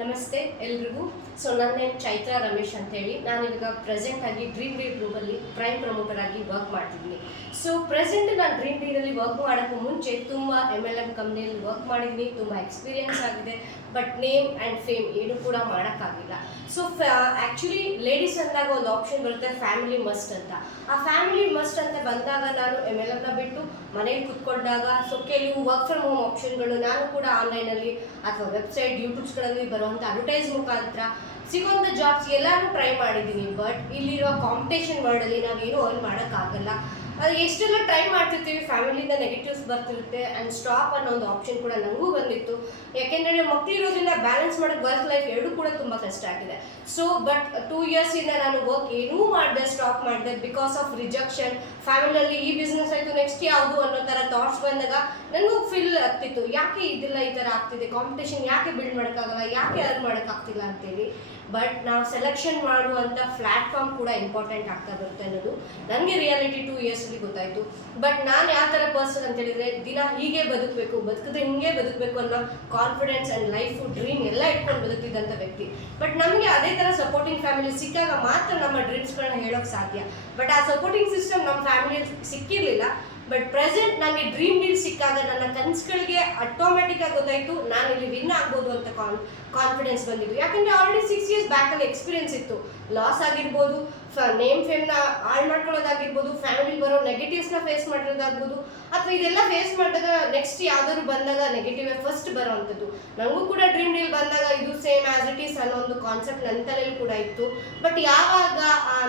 ನಮಸ್ತೆ ಎಲ್ರಿಗೂ. ನನ್ನ ನೇಮ್ ಚೈತ್ರ ರಮೇಶ್ ಅಂತ ಹೇಳಿ. ನಾನಿವಾಗ ಪ್ರೆಸೆಂಟ್ ಆಗಿ ಡ್ರೀಮ್ ಡೀಲ್ ಗ್ರೂಪಲ್ಲಿ ಪ್ರೈಮ್ ಪ್ರಮೋಟರ್ ಆಗಿ ವರ್ಕ್ ಮಾಡ್ತಿದ್ದೀನಿ. ಪ್ರೆಸೆಂಟ್ ನಾನು ಡ್ರೀಮ್ ಡೀಲಲ್ಲಿ ವರ್ಕ್ ಮಾಡೋಕ್ಕೂ ಮುಂಚೆ ತುಂಬ MLM ಕಂಪ್ನಿಯಲ್ಲಿ ವರ್ಕ್ ಮಾಡಿದ್ದೀನಿ. ತುಂಬ ಎಕ್ಸ್ಪೀರಿಯನ್ಸ್ ಆಗಿದೆ. ಬಟ್ ನೇಮ್ ಆ್ಯಂಡ್ ಫೇಮ್ ಏನೂ ಕೂಡ ಮಾಡೋಕ್ಕಾಗಿಲ್ಲ. ಆ್ಯಕ್ಚುಲಿ ಲೇಡೀಸ್ ಅಂದಾಗ ಒಂದು ಆಪ್ಷನ್ ಬರುತ್ತೆ, ಫ್ಯಾಮಿಲಿ ಮಸ್ಟ್ ಅಂತ. ಆ ಫ್ಯಾಮಿಲಿ ಮಸ್ಟ್ ಅಂತ ಬಂದಾಗ ನಾನು MLMನ ಬಿಟ್ಟು ಮನೇಲಿ ಕೂತ್ಕೊಂಡಾಗ ಕೆಲವು ವರ್ಕ್ ಫ್ರಮ್ ಹೋಮ್ ಆಪ್ಷನ್ಗಳು ನಾನು ಕೂಡ ಆನ್ಲೈನಲ್ಲಿ ಅಥವಾ ವೆಬ್ಸೈಟ್ ಯೂಟ್ಯೂಬ್ಸ್ಗಳಲ್ಲಿ ಬರುವಂಥ ಅಡ್ವರ್ಟೈಸ್ ಮುಖಾಂತರ ಸಿಗೋಂಥ ಜಾಬ್ಸ್ ಎಲ್ಲರೂ ಟ್ರೈ ಮಾಡಿದ್ದೀನಿ. ಬಟ್ ಇಲ್ಲಿರೋ ಕಾಂಪಿಟೇಷನ್ ವರ್ಲ್ಡಲ್ಲಿ ನಾವೇನು ಅರ್ನ್ ಮಾಡೋಕ್ಕಾಗಲ್ಲ. ಅದು ಎಷ್ಟೆಲ್ಲ ಟ್ರೈ ಮಾಡ್ತಿರ್ತೀವಿ, ಫ್ಯಾಮಿಲಿಯಿಂದ ನೆಗೆಟಿವ್ಸ್ ಬರ್ತಿರುತ್ತೆ. ಆ್ಯಂಡ್ ಸ್ಟಾಪ್ ಅನ್ನೋ ಒಂದು ಆಪ್ಷನ್ ಕೂಡ ನನಗೂ ಬಂದಿತ್ತು. ಯಾಕೆಂದರೆ ಮಕ್ಕಳಿರೋದ್ರಿಂದ ಬ್ಯಾಲೆನ್ಸ್ ಮಾಡೋಕ್ಕೆ ವರ್ಕ್ ಲೈಫ್ ಎರಡೂ ಕೂಡ ತುಂಬ ಕಷ್ಟ ಆಗಿದೆ. ಬಟ್ 2 ಇಯರ್ಸಿಂದ ನಾನು ವರ್ಕ್ ಏನೂ ಮಾಡಿದೆ, ಸ್ಟಾಪ್ ಮಾಡಿದೆ ಬಿಕಾಸ್ ಆಫ್ ರಿಜೆಕ್ಷನ್. ಫ್ಯಾಮಿಲಿಯಲ್ಲಿ ಈ ಬಿಸ್ನೆಸ್ ಆಯಿತು, ನೆಕ್ಸ್ಟ್ ಯಾವುದು ಅನ್ನೋ ಥರ ಥಾಟ್ಸ್ ಬಂದಾಗ ನನಗೂ ಫೀಲ್ ಆಗ್ತಿತ್ತು, ಯಾಕೆ ಇದೆಲ್ಲ ಈ ಥರ ಆಗ್ತಿದೆ, ಕಾಂಪಿಟೇಷನ್ ಯಾಕೆ ಬಿಲ್ಡ್ ಮಾಡೋಕ್ಕಾಗಲ್ಲ, ಯಾಕೆ ಅರ್ನ್ ಮಾಡೋಕ್ಕಾಗ್ತಿಲ್ಲ ಅಂತೇಳಿ. ಬಟ್ ನಾವು ಸೆಲೆಕ್ಷನ್ ಮಾಡುವಂಥ ಪ್ಲ್ಯಾಟ್ಫಾರ್ಮ್ ಕೂಡ ಇಂಪಾರ್ಟೆಂಟ್ ಆಗ್ತಾ ಬರುತ್ತೆ ಅನ್ನೋದು ನನಗೆ ರಿಯಾಲಿಟಿ 2 ಇಯರ್ಸಲ್ಲಿ ಗೊತ್ತಾಯಿತು. ಬಟ್ ನಾನು ಯಾವ ಥರ ಪರ್ಸನ್ ಅಂತ ಹೇಳಿದರೆ, ದಿನ ಹೀಗೆ ಬದುಕಬೇಕು, ಬದುಕಿದ್ರೆ ಹಿಂಗೆ ಬದುಕಬೇಕು ಅನ್ನೋ ಕಾನ್ಫಿಡೆನ್ಸ್ ಆ್ಯಂಡ್ ಲೈಫು ಡ್ರೀಮ್ ಎಲ್ಲ ಇಟ್ಕೊಂಡು ಬದುಕಿದ್ದಂಥ ವ್ಯಕ್ತಿ. ಬಟ್ ನಮಗೆ ಅದೇ ಥರ ಸಪೋರ್ಟಿಂಗ್ ಫ್ಯಾಮಿಲಿ ಸಿಕ್ಕಾಗ ಮಾತ್ರ ನಮ್ಮ ಡ್ರೀಮ್ಸ್ಗಳನ್ನ ಹೇಳೋಕ್ಕೆ ಸಾಧ್ಯ. ಬಟ್ ಆ ಸಪೋರ್ಟಿಂಗ್ ಸಿಸ್ಟಮ್ ನಮ್ಮ ಫ್ಯಾಮಿಲಿಯಲ್ಲಿ ಸಿಕ್ಕಿರಲಿಲ್ಲ. ಬಟ್ ಪ್ರೆಸೆಂಟ್ ನನಗೆ ಡ್ರೀಮ್ ಡೀಲ್ ಸಿಕ್ಕಾಗ ನನ್ನ ಕನಸುಗಳಿಗೆ ಆಟೋಮೆಟಿಕ್ಕಾಗಿ ಗೊತ್ತಾಯಿತು ನಾನು ಇಲ್ಲಿ ವಿನ್ ಆಗ್ಬೋದು ಅಂತ ಕಾನ್ಫಿಡೆನ್ಸ್ ಬಂದಿದ್ದು. ಯಾಕಂದರೆ ಆಲ್ರೆಡಿ 6 ಇಯರ್ಸ್ ಬ್ಯಾಕಲ್ಲಿ ಎಕ್ಸ್ಪೀರಿಯನ್ಸ್ ಇತ್ತು. ಲಾಸ್ ಆಗಿರ್ಬೋದು, ನೇಮ್ ಫೇಮ್ನ ಹಾಳು ಮಾಡ್ಕೊಳ್ಳೋದಾಗಿರ್ಬೋದು, ಫ್ಯಾಮಿಲಿ ಬರೋ ನೆಗೆಟಿವ್ಸ್ನ ಫೇಸ್ ಮಾಡಿರೋದಾಗ್ಬೋದು, ಅಥವಾ ಇದೆಲ್ಲ ಫೇಸ್ ಮಾಡಿದಾಗ ನೆಕ್ಸ್ಟ್ ಯಾವ್ದಾದ್ರು ಬಂದಾಗ ನೆಗೆಟಿವ್ ಫಸ್ಟ್ ಬರೋವಂಥದ್ದು. ನನಗೂ ಕೂಡ ಡ್ರೀಮ್ ಡೀಲ್ ಬಂದಾಗ ಇದು ಸೇಮ್ ಆ್ಯಸ್ ಇಟ್ ಈಸ್ ಅನ್ನೋ ಒಂದು ಕಾನ್ಸೆಪ್ಟ್ ನನ್ನ ತಲೆಯಲ್ಲಿ ಕೂಡ ಇತ್ತು. ಬಟ್ ಯಾವಾಗ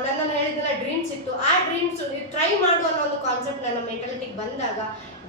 ನನ್ನನ್ನು ಹೇಳಿದೆಲ್ಲ ಡ್ರೀಮ್ಸ್ ಇತ್ತು, ಆ ಡ್ರೀಮ್ಸ್ ಟ್ರೈ ಮಾಡು ಅನ್ನೋ ಒಂದು ಕಾನ್ಸೆಪ್ಟ್ ನನ್ನ ಮೆಂಟಾಲಿಟಿಗೆ ಬಂದಾಗ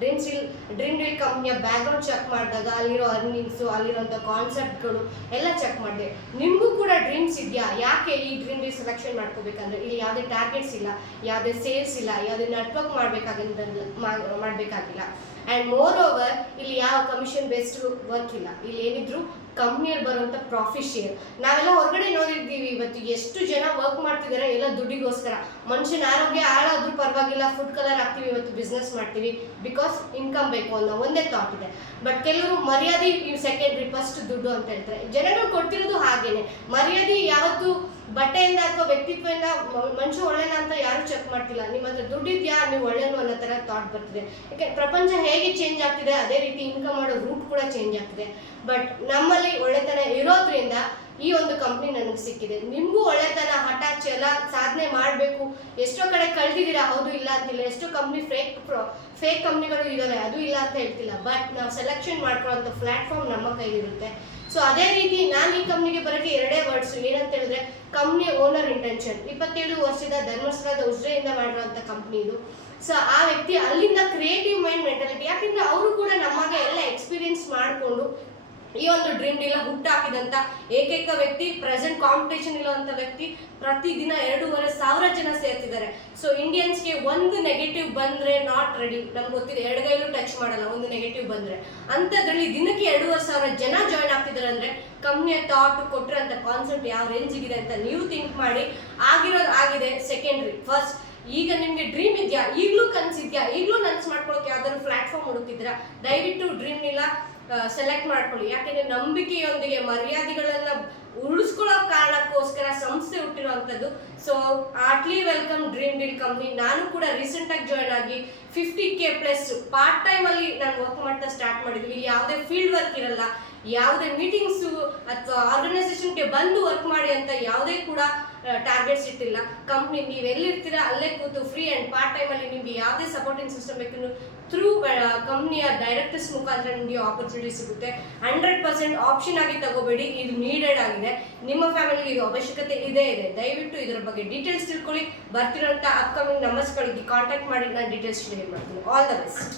ಡ್ರೀಮ್ ಡೀಲ್ ಕಂಪ್ನಿಯ ಬ್ಯಾಕ್ಗ್ರೌಂಡ್ ಚೆಕ್ ಮಾಡಿದಾಗ ಅಲ್ಲಿರೋ ಅರ್ನಿಂಗ್ಸು, ಅಲ್ಲಿರೋಂಥ ಕಾನ್ಸೆಪ್ಟ್ಗಳು ಎಲ್ಲ ಚೆಕ್ ಮಾಡಿದೆ. ನಿಮಗೂ ಕೂಡ ಡ್ರೀಮ್ಸ್ ಇದೆಯಾ? ಯಾಕೆ ಈ ಡ್ರೀಮ್ ಡೀಲ್ ಸೆಲೆಕ್ಷನ್ ಮಾಡ್ಕೋಬೇಕಂದ್ರೆ ಇಲ್ಲಿ ಯಾವುದೇ ಟಾರ್ಗೆಟ್ಸ್ ಇಲ್ಲ, ಯಾವುದೇ ಸೇಲ್ಸ್ ಇಲ್ಲ, ಯಾವುದೇ ನೆಟ್ವರ್ಕ್ ಮಾಡಬೇಕಾಗಿಲ್ಲ. ಆ್ಯಂಡ್ ಮೋರ್ ಓವರ್ ಇಲ್ಲಿ ಯಾವ ಕಮಿಷನ್ ಬೇಸ್ಡ್ ವರ್ಕ್ ಇಲ್ಲ. ಇಲ್ಲಿ ಏನಿದ್ರು ಕಂಪ್ನಿಯಲ್ಲಿ ಬರುವಂಥ ಪ್ರಾಫಿಟ್ ಶೇರ್. ನಾವೆಲ್ಲ ಹೊರಗಡೆ ನೋಡಿರ್ತೀವಿ, ಇವತ್ತು ಎಷ್ಟು ಜನ ವರ್ಕ್ ಮಾಡ್ತಿದ್ದಾರೆ ಎಲ್ಲ ದುಡ್ಡಿಗೋಸ್ಕರ. ಮನುಷ್ಯನ ಆರೋಗ್ಯ ಹಾಳಾದ್ರೂ ಪರವಾಗಿಲ್ಲ, ಫುಡ್ ಕಲರ್ ಹಾಕ್ತೀವಿ, ಇವತ್ತು ಬಿಸ್ನೆಸ್ ಮಾಡ್ತೀವಿ ಬಿಕಾಸ್ ಇನ್ಕಮ್ ಬೇಕು ಅನ್ನೋ ಒಂದೇ ಥಾಟ್ ಇದೆ. ಬಟ್ ಕೆಲವರು ಮರ್ಯಾದೆ ಇವು ಸೆಕೆಂಡ್ರಿ, ಫಸ್ಟ್ ದುಡ್ಡು ಅಂತ ಹೇಳ್ತಾರೆ. ಜನಗಳು ಕೊಡ್ತಿರೋದು ಹಾಗೇನೆ. ಮರ್ಯಾದೆ ಯಾವತ್ತು ಬಟ್ಟೆಯಿಂದ ಅಥವಾ ವ್ಯಕ್ತಿತ್ವದಿಂದ ಮನುಷ್ಯ ಒಳ್ಳೆನ ಅಂತ ಯಾರು ಚೆಕ್ ಮಾಡ್ತಿಲ್ಲ. ನಿಮ್ಮ ಹತ್ರ ದುಡ್ಡಿದ್ಯಾ, ನೀವು ಒಳ್ಳೆನು ಅನ್ನೋ ಥರ ಥಾಟ್ ಬರ್ತಿದೆ. ಯಾಕೆ ಪ್ರಪಂಚ ಹೇಗೆ ಚೇಂಜ್ ಆಗ್ತಿದೆ, ಅದೇ ರೀತಿ ಇನ್ಕಮ್ ಮಾಡೋ ರೂಟ್ ಕೂಡ ಚೇಂಜ್ ಆಗ್ತಿದೆ. ಬಟ್ ನಮ್ಮಲ್ಲಿ ಒಳ್ಳೆತನ ಇರೋದ್ರಿಂದ ಈ ಒಂದು ಕಂಪ್ನಿ ನನಗೆ ಸಿಕ್ಕಿದೆ. ನಿಮಗೂ ಒಳ್ಳೆತನ, ಹಠ, ಛಲ, ಸಾಧನೆ ಮಾಡಬೇಕು. ಎಷ್ಟೋ ಕಡೆ ಕಳೆದಿದ್ದೀರಾ, ಹೌದು ಇಲ್ಲ ಅಂತಿಲ್ಲ. ಎಷ್ಟೋ ಕಂಪ್ನಿ ಫೇಕ್ ಕಂಪ್ನಿಗಳು ಇದ್ದಾವೆ, ಅದು ಇಲ್ಲ ಅಂತ ಹೇಳ್ತಿಲ್ಲ. ಬಟ್ ನಾವು ಸೆಲೆಕ್ಷನ್ ಮಾಡ್ಕೊಳ್ಳೋಂಥ ಪ್ಲ್ಯಾಟ್ಫಾರ್ಮ್ ನಮ್ಮ ಕೈಲಿರುತ್ತೆ. ಅದೇ ರೀತಿ ನಾನು ಈ ಕಂಪ್ನಿಗೆ ಬರೋಕ್ಕೆ 2 ವರ್ಡ್ಸು. ಏನಂತ ಹೇಳಿದ್ರೆ, ಕಂಪ್ನಿ ಓನರ್ ಇಂಟೆನ್ಷನ್. 27 ವರ್ಷದ ಧರ್ಮಸ್ಥಳದ ಉಜ್ರೆಯಿಂದ ಮಾಡಿರೋಂಥ ಕಂಪ್ನಿ ಇದು. ಆ ವ್ಯಕ್ತಿ ಅಲ್ಲಿಂದ ಕ್ರಿಯೇಟಿವ್ ಮೈಂಡ್ ಮೆಂಟಾಲಿಟಿ. ಯಾಕೆಂದರೆ ಅವರು ಕೂಡ ನಮಗೆ ಎಲ್ಲ ಎಕ್ಸ್ಪೀರಿಯನ್ಸ್ ಮಾಡಿಕೊಂಡು ಈ ಒಂದು ಡ್ರೀಮ್ ಡೀಲ್ ಹುಟ್ಟಾಕಿದಂಥ ಏಕೈಕ ವ್ಯಕ್ತಿ. ಪ್ರೆಸೆಂಟ್ ಕಾಂಪಿಟೇಷನ್ ಇರುವಂಥ ವ್ಯಕ್ತಿ. ಪ್ರತಿದಿನ 2,500 ಜನ ಸೇರ್ತಿದ್ದಾರೆ. ಇಂಡಿಯನ್ಸ್ಗೆ ಒಂದು ನೆಗೆಟಿವ್ ಬಂದರೆ ನಾಟ್ ರೆಡಿ. ನಮ್ಗೆ ಗೊತ್ತಿದೆ, ಎಡಗೈಲೂ ಟಚ್ ಮಾಡಲ್ಲ ಒಂದು ನೆಗೆಟಿವ್ ಬಂದರೆ. ಅಂಥದ್ರಲ್ಲಿ ದಿನಕ್ಕೆ 2,500 ಜನ ಜಾಯ್ನ್ ಆಗ್ತಿದ್ದಾರೆ ಅಂದರೆ ಕಂಪ್ನಿಯ ಥಾಟ್ ಕೊಟ್ಟಿರೋಂಥ ಕಾನ್ಸೆಪ್ಟ್ ಯಾವ ರೇಂಜಿಗಿದೆ ಅಂತ ನೀವು ಥಿಂಕ್ ಮಾಡಿ. ಆಗಿರೋದು ಆಗಿದೆ, ಸೆಕೆಂಡ್ರಿ. ಫಸ್ಟ್ ಈಗ ನಿಮಗೆ ಡ್ರೀಮ್ ಇದೆಯಾ, ಈಗಲೂ ಕನಸಿದ್ಯಾ, ಈಗಲೂ ನನಸು ಮಾಡ್ಕೊಳ್ಳೋಕೆ ಯಾವ್ದಾದ್ರು ಪ್ಲ್ಯಾಟ್ಫಾರ್ಮ್ ಹುಡುಕ್ತಿದ್ದೀರಾ, ದಯವಿಟ್ಟು ಡ್ರೀಮ್ ಡೀಲ್ ಸೆಲೆಕ್ಟ್ ಮಾಡ್ಕೊಳ್ಳಿ. ಯಾಕೆಂದರೆ ನಂಬಿಕೆಯೊಂದಿಗೆ ಮರ್ಯಾದೆಗಳನ್ನು ಉಳಿಸ್ಕೊಳ್ಳೋ ಕಾರಣಕ್ಕೋಸ್ಕರ ಸಂಸ್ಥೆ ಹುಟ್ಟಿರುವಂಥದ್ದು. Heartly welcome Dream Deal company. ನಾನು ಕೂಡ ರೀಸೆಂಟಾಗಿ ಜಾಯ್ನ್ ಆಗಿ 50K ಪ್ಲಸ್ ಪಾರ್ಟ್ ಟೈಮಲ್ಲಿ ನಾನು ವರ್ಕ್ ಮಾಡ್ತಾ ಸ್ಟಾರ್ಟ್ ಮಾಡಿದ್ವಿ. ಯಾವುದೇ ಫೀಲ್ಡ್ ವರ್ಕ್ ಇರಲ್ಲ, ಯಾವುದೇ ಮೀಟಿಂಗ್ಸು ಅಥವಾ ಆರ್ಗನೈಸೇಷನ್ಗೆ ಬಂದು ವರ್ಕ್ ಮಾಡಿ ಅಂತ ಯಾವುದೇ ಕೂಡ ಟಾರ್ಗೆಟ್ಸ್ ಇಟ್ಟಿಲ್ಲ. ಕಂಪ್ನಿ ನೀವು ಎಲ್ಲಿರ್ತೀರಾ ಅಲ್ಲೇ ಕೂತು ಫ್ರೀ ಆ್ಯಂಡ್ ಪಾರ್ಟ್ ಟೈಮಲ್ಲಿ ನಿಮಗೆ ಯಾವುದೇ ಸಪೋರ್ಟಿಂಗ್ ಸಿಸ್ಟಮ್ ಬೇಕು ಥ್ರೂ ಕಂಪ್ನಿಯ ಡೈರೆಕ್ಟರ್ಸ್ ಮುಖಾಂತರ ನಿಮಗೆ ಆಪರ್ಚುನಿಟಿ ಸಿಗುತ್ತೆ. 100% ಆಪ್ಷನ್ ಆಗಿ ತಗೋಬೇಡಿ, ಇದು ನೀಡೆಡ್ ಆಗಿದೆ. ನಿಮ್ಮ ಫ್ಯಾಮಿಲಿಗೆ ಇದು ಅವಶ್ಯಕತೆ ಇದೆ. ದಯವಿಟ್ಟು ಇದರ ಬಗ್ಗೆ ಡೀಟೇಲ್ಸ್ ತಿಳ್ಕೊಳ್ಳಿ. ಬರ್ತಿರೋಂಥ ಅಪ್ಕಮಿಂಗ್ ನಂಬರ್ಸ್ಗಳಿಗೆ ಕಾಂಟ್ಯಾಕ್ಟ್ ಮಾಡಿ ನಾನು ಡೀಟೇಲ್ಸ್ ಶೇರ್ ಮಾಡ್ತೀನಿ. All the best.